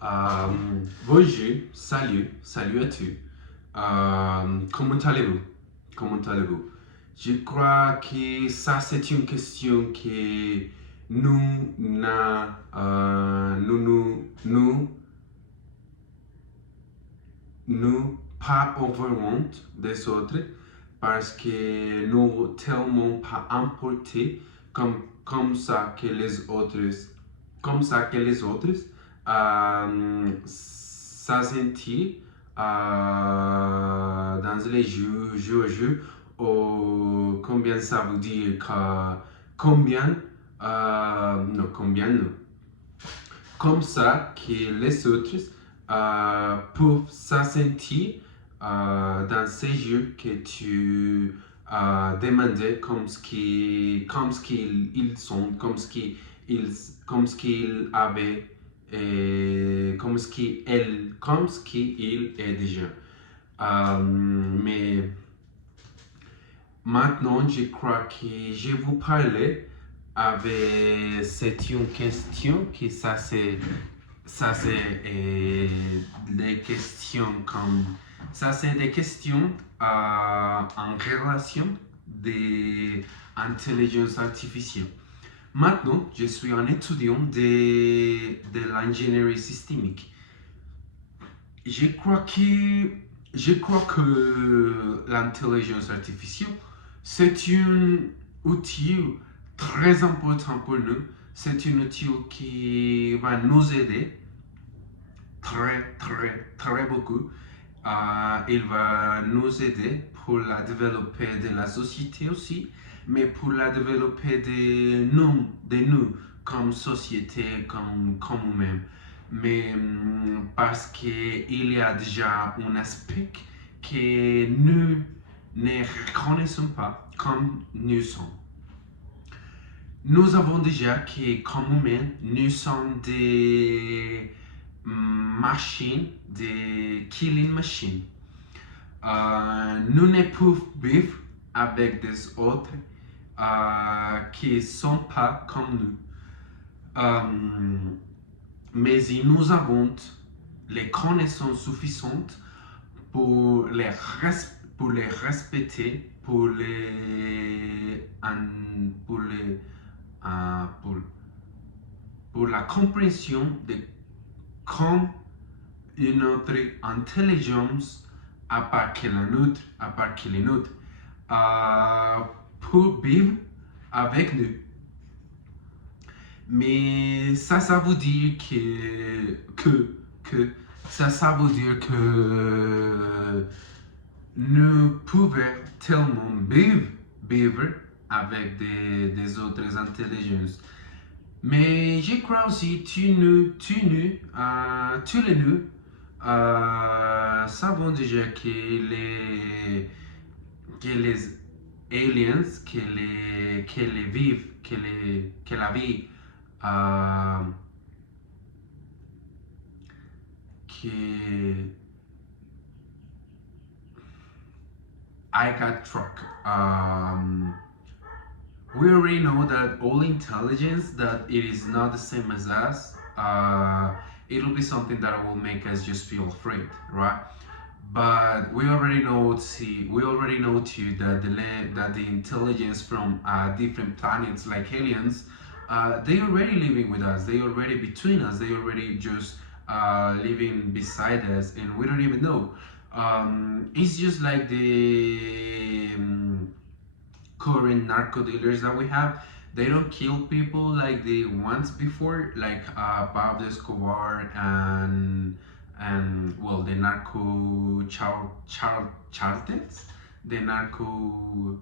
Bonjour, salut à tous. Comment allez-vous? Comment allez-vous? Je crois que ça c'est une question que nous n'a, nous pas honte des autres parce que nous tellement pas importés comme ça que les autres ça sentit dans les jeux ou combien ça veut dire que combien non comme ça que les autres peuvent se sentir dans ces jeux que tu demandais comme ce qu'ils ils sont, comme ce qu'ils avaient et comme ce qu'il est déjà. Mais maintenant, je crois que je vous parlais avec c'est une question que des questions comme ça c'est des questions en relation des intelligences artificielles. Maintenant, je suis un étudiant de l'ingénierie systémique. Je crois que je crois que l'intelligence artificielle c'est un outil très important pour nous. C'est un outil qui va nous aider très beaucoup. Il va nous aider pour la développer de la société aussi, mais pour la développer de nous comme société, comme nous-mêmes. Mais parce qu'il y a déjà un aspect que nous ne reconnaissons pas comme nous sommes. Nous avons déjà que comme humains, nous sommes des machines, des killing machines. Nous ne pouvons vivre avec des autres qui ne sont pas comme nous. Mais nous avons les connaissances suffisantes pour pour les respecter, pour, pour la compréhension de comme une autre intelligence à part que les nôtres, pour vivre avec nous. Mais ça veut dire ça veut dire que nous pouvons tellement vivre avec des autres intelligences. Mais je crois aussi tous les nous savons déjà que les aliens, que la vie, que I got truck. We already know that all intelligence that it is not the same as us. It'll be something that will make us just feel afraid, right? But we already know too that the intelligence from different planets like aliens, they already living with us. They already between us. They already just living beside us, and we don't even know. It's just like the current narco dealers that we have. They don't kill people like they once before, like Pablo Escobar and well the charters, the narco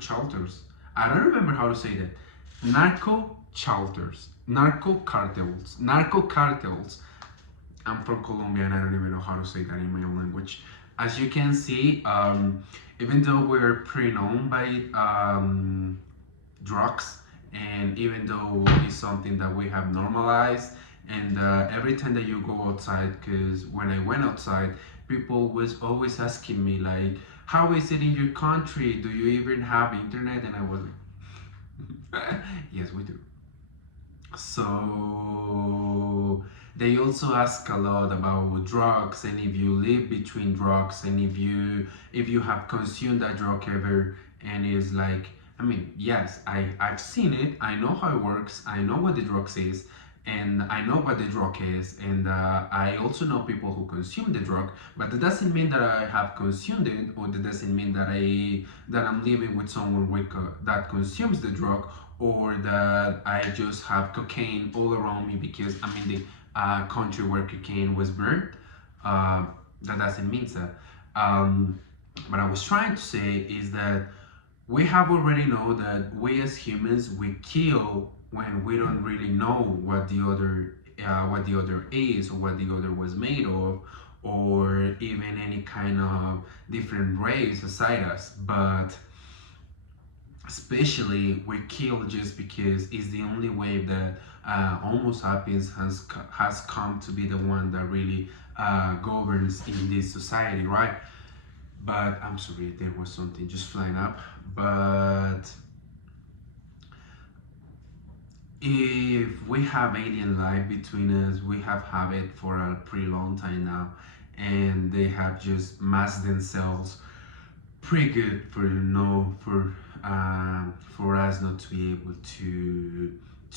charters. I don't remember how to say that. Narco charters, narco cartels. I'm from Colombia and I don't even know how to say that in my own language. As you can see, even though we're pretty known by drugs, and even though it's something that we have normalized, and every time that you go outside, because when I went outside, people was always asking me like, how is it in your country? Do you even have internet? And I was like, yes, we do. So They also ask a lot about drugs and if you live between drugs and if you have consumed a drug ever, and it's like, I mean, yes, I've seen it, I know how it works, I know what the drugs is, and I know what the drug is, and I also know people who consume the drug, but that doesn't mean that I have consumed it, or that doesn't mean that I'm living with someone that consumes the drug, or that I just have cocaine all around me because I'm in the country where cocaine was burned. Uh, that doesn't mean so. Um, what I was trying to say is that we have already know that we as humans we kill when we don't really know what the other is or what the other was made of, or even any kind of different race aside us. But especially we kill just because it's the only way that Homo sapiens has come to be the one that really governs in this society, right? But I'm sorry, there was something just flying up. But if we have alien life between us, we have had it for a pretty long time now, and they have just masked themselves pretty good for us not to be able to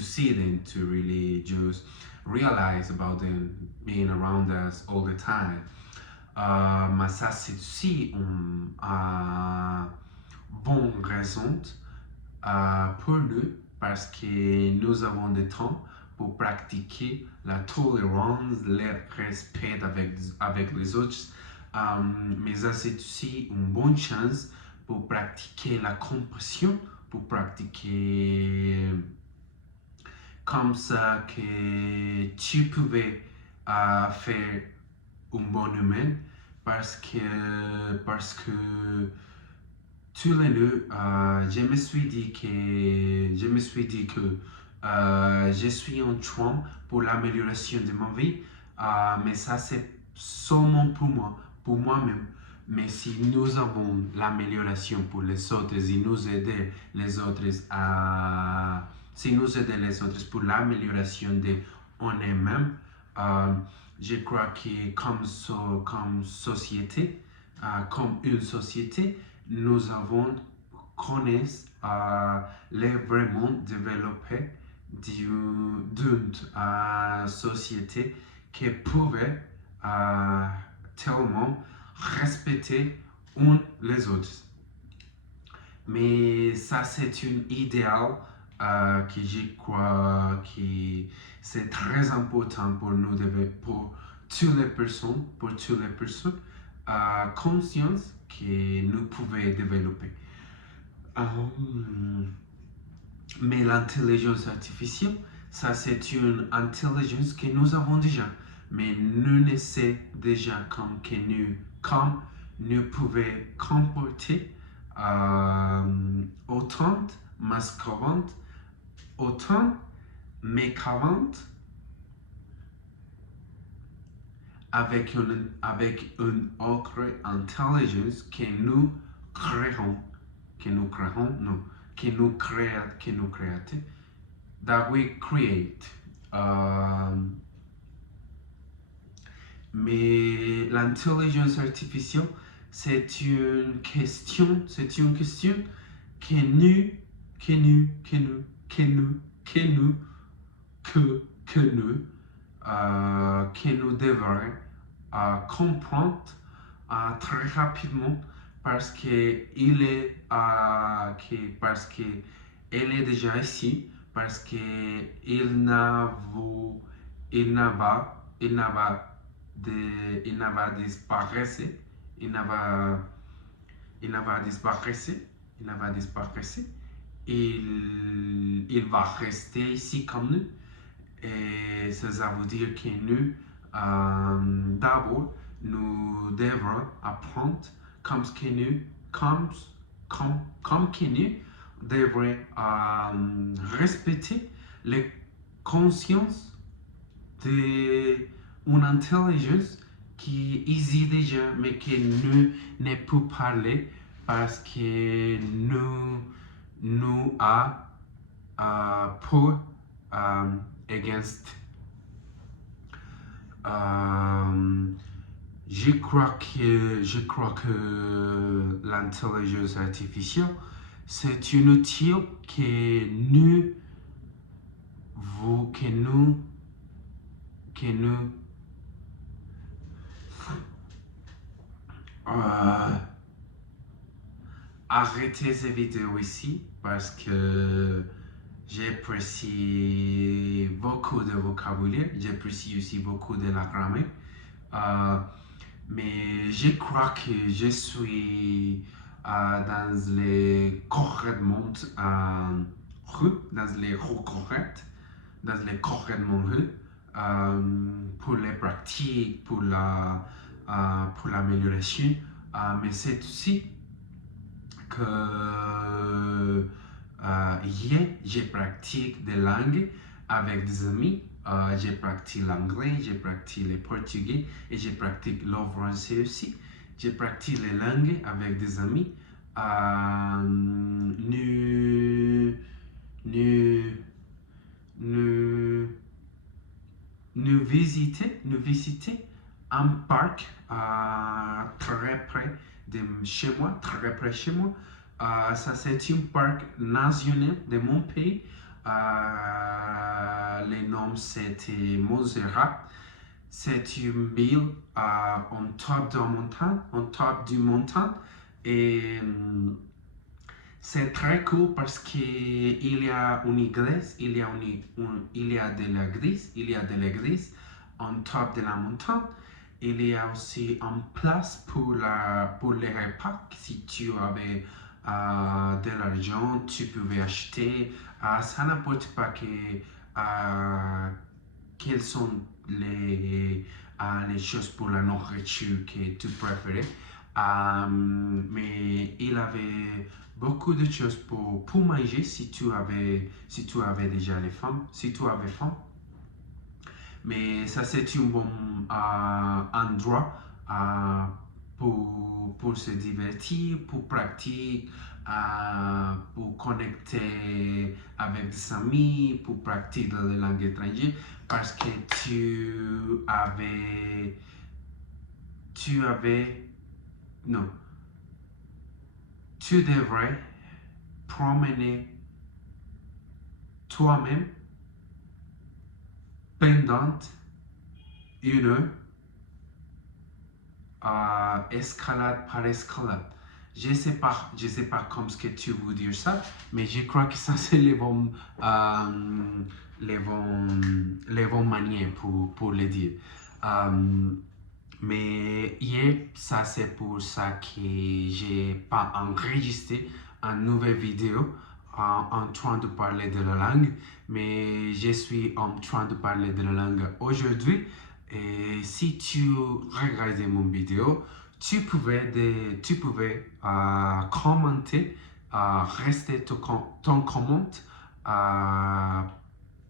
see them, to really just realize about them being around us all the time. Mais ça c'est aussi une bonne raison pour nous, parce que nous avons du temps pour pratiquer la tolérance, le respect avec les autres. Mais ça c'est aussi une bonne chance pour pratiquer la compassion, pour pratiquer comme ça que tu pouvais faire un bon humain, parce que tous les deux, je me suis dit que je suis en train pour l'amélioration de ma vie, mais ça c'est seulement pour moi-même. Mais si nous avons l'amélioration pour les autres et nous aider les autres si nous aider les autres pour l'amélioration de nous-mêmes, je crois que comme société, comme une société, nous avons connaissent les vraiment développés d'une société qui pouvait tellement respecter les autres. Mais ça, c'est une idéal que je crois que c'est très important pour nous, pour toutes les personnes, conscience que nous pouvons développer. Mais l'intelligence artificielle, ça c'est une intelligence que nous avons déjà, mais nous ne savons déjà comme nous pouvons comporter autant masquant, autant mais qu'avant, avec une autre intelligence que nous créons, that we create. Mais l'intelligence artificielle, c'est une question que nous devons comprendre très rapidement, parce que elle est déjà ici, parce que il n'a disparaître, il va rester ici comme nous. Et ça veut dire que nous, d'abord, nous devons apprendre comme que nous devons respecter les consciences d'une intelligence qui existe déjà, mais que nous ne pouvons parler parce que nous a pour against. Je crois que l'intelligence artificielle, c'est une outil que nous, euh, arrêtez ces vidéos ici parce que j'apprécie beaucoup de vocabulaire, j'apprécie aussi beaucoup de la grammaire. Mais je crois que je suis dans les correctement rues, dans les rues correctes, dans les correctement rues, pour les pratiques, pour l'amélioration. Mais c'est aussi que je pratique des langues avec des amis. Je pratique l'anglais, je pratique le portugais et je pratique le français aussi. Je pratique les langues avec des amis. Nous visiter un parc très près de chez moi, très près de chez moi. Ça, c'est un parc national de mon pays. Le nom, c'était Montserrat. C'est une ville en top de montagne, Et c'est très cool parce qu'il y a une église, il y a de l'église en top de la montagne. Il y a aussi une place pour les repas. Si tu avais de l'argent, tu pouvais acheter. Ça n'importe pas quelles sont les choses pour la nourriture que tu préférais. Mais il avait beaucoup de choses pour manger si tu avais déjà les femmes, si tu avais faim. Mais ça, c'est un bon endroit pour se divertir, pour pratiquer, pour connecter avec des amis, pour pratiquer la langue étrangère, parce que tu devrais promener toi-même pendant une heure, escalade par escalade. Je sais pas comment ce que tu veux dire ça, mais je crois que ça c'est les bonnes manières pour le dire. Mais hier, ça c'est pour ça que j'ai pas enregistré une nouvelle vidéo en train de parler de la langue, mais je suis en train de parler de la langue aujourd'hui. Et si tu regardais mon vidéo, tu pouvais commenter, rester ton commentaire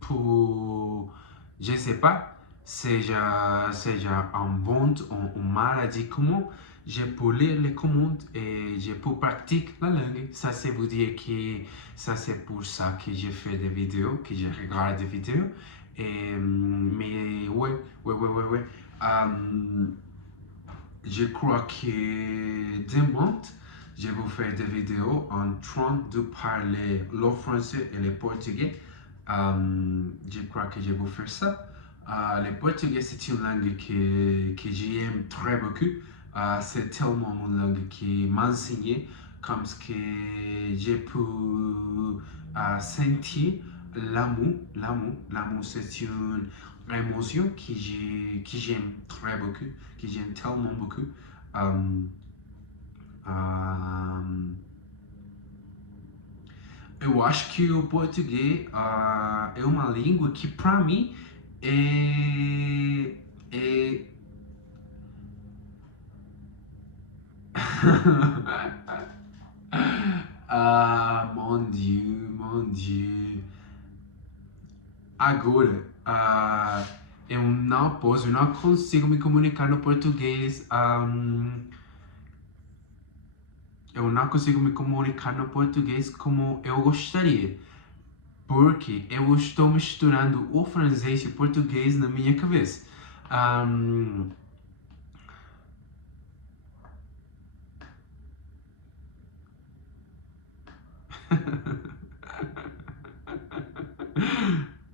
pour, je sais pas, c'est déjà un bon ou maladie comment je peux lire les commandes et je peux pratiquer la langue. Ça c'est vous dire que ça c'est pour ça que je fais des vidéos, que je regarde des vidéos. Mais ouais. Je crois que demain, je vais faire des vidéos en train de parler le français et le portugais. Je crois que je vais faire ça. Le portugais, c'est une langue que j'aime très beaucoup. C'est tellement une langue qui m'a enseigné comme ce que j'ai pu sentir l'amour. L'amour, c'est une émotion que j'aime très beaucoup, que j'aime tellement beaucoup. Eu acho que o português é uma língua que, para mim, é mon Dieu. Agora, eu não consigo me comunicar no português. Eu não consigo me comunicar no português como eu gostaria, porque eu estou misturando o francês e o português na minha cabeça. Ahm,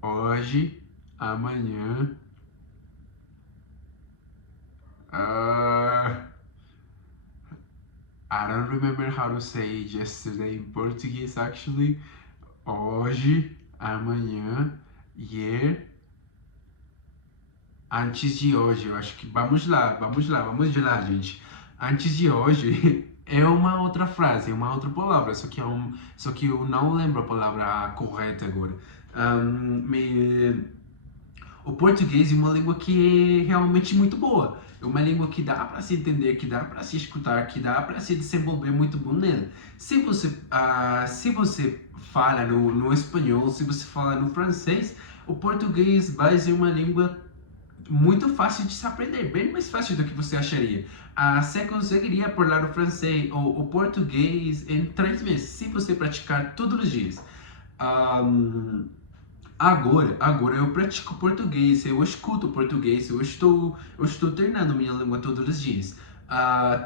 hoje, amanhã. Uh, I don't remember how to say yesterday in Portuguese actually. Hoje, amanhã, yer, antes de hoje. Eu acho que vamos lá, gente. Antes de hoje é uma outra frase, é uma outra palavra, só que eu não lembro a palavra correta agora. O português é uma língua que é realmente muito boa. É uma língua que dá para se entender, que dá para se escutar, que dá para se desenvolver muito bom nela. Se você fala no espanhol, se você fala no francês, o português vai ser uma língua muito fácil de se aprender, bem mais fácil do que você acharia. Você conseguiria falar o francês ou o português em 3 meses, se você praticar todos os dias. Agora eu pratico português, eu escuto português, eu estou treinando minha língua todos os dias.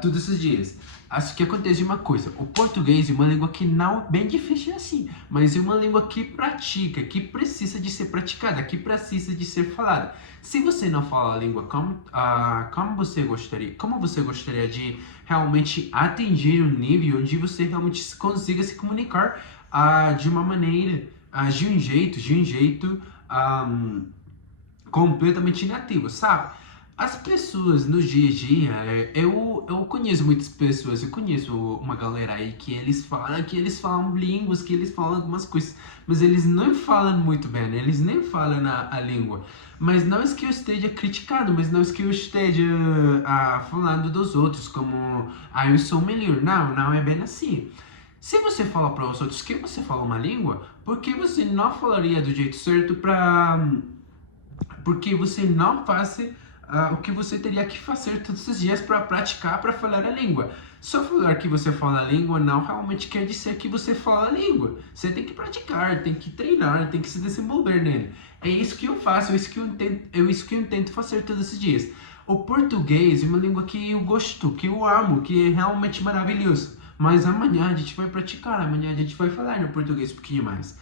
Todos os dias. Acho que acontece uma coisa, o português é uma língua que não é bem difícil assim, mas é uma língua que pratica, que precisa de ser praticada, que precisa de ser falada. Se você não fala a língua como você gostaria de realmente atingir um nível onde você realmente consiga se comunicar de uma maneira de um jeito completamente nativo, sabe? As pessoas no dia a dia, eu conheço muitas pessoas, eu conheço uma galera aí que eles falam línguas, que eles falam algumas coisas, mas eles não falam muito bem, né? Eles nem falam a língua. Mas não é que eu esteja criticando, mas não é que eu esteja falando dos outros como, eu sou melhor. Não, não é bem assim. Se você fala para os outros que você fala uma língua, por que você não falaria do jeito certo porque você não faz o que você teria que fazer todos os dias para praticar, para falar a língua. Só falar que você fala a língua não realmente quer dizer que você fala a língua. Você tem que praticar, tem que treinar, tem que se desenvolver nele. É isso que eu faço, é isso que eu tento fazer todos os dias. O português é uma língua que eu gosto, que eu amo, que é realmente maravilhoso. Mas amanhã a gente vai praticar, amanhã a gente vai falar no português um pouquinho mais.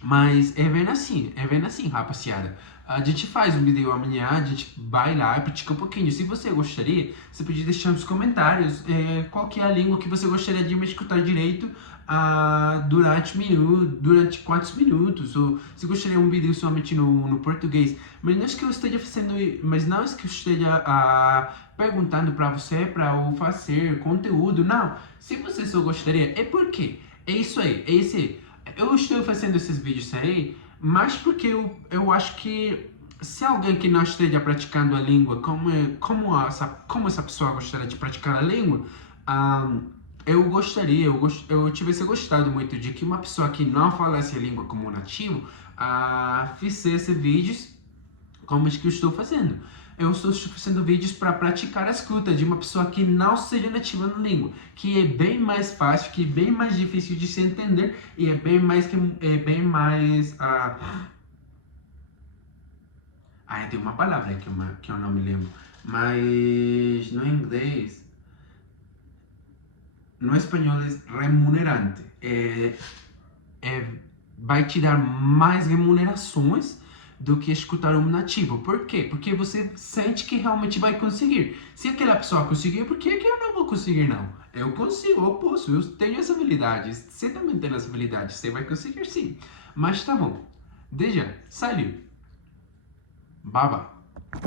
Mas é bem assim, rapaziada. A gente faz um vídeo amanhã, a gente vai lá e pratica um pouquinho. Se você gostaria, você podia deixar nos comentários qual que é a língua que você gostaria de me escutar direito durante quantos minutos. Ou se gostaria de um vídeo somente no português. Mas não é que eu esteja fazendo, mas não é que eu esteja perguntando para você para eu fazer conteúdo. Não. Se você só gostaria, é por quê? É isso aí, é esse aí. Eu estou fazendo esses vídeos aí, mas porque eu acho que se alguém que não esteja praticando a língua, como essa pessoa gostaria de praticar a língua, eu tivesse gostado muito de que uma pessoa que não falasse a língua como nativo, fizesse vídeos como os que eu estou fazendo. Eu estou fazendo vídeos para praticar a escuta de uma pessoa que não seja nativa na língua, que é bem mais fácil, que é bem mais difícil de se entender e é bem mais tem uma palavra que eu não me lembro, mas no inglês, no espanhol é remunerante. Vai te dar mais remunerações do que escutar um nativo. Por quê? Porque você sente que realmente vai conseguir. Se aquela pessoa conseguiu, por que eu não vou conseguir, não? Eu consigo, eu posso, eu tenho essa habilidade. Você também tem essa habilidade, você vai conseguir sim. Mas tá bom. Déjà, salut. Bye bye.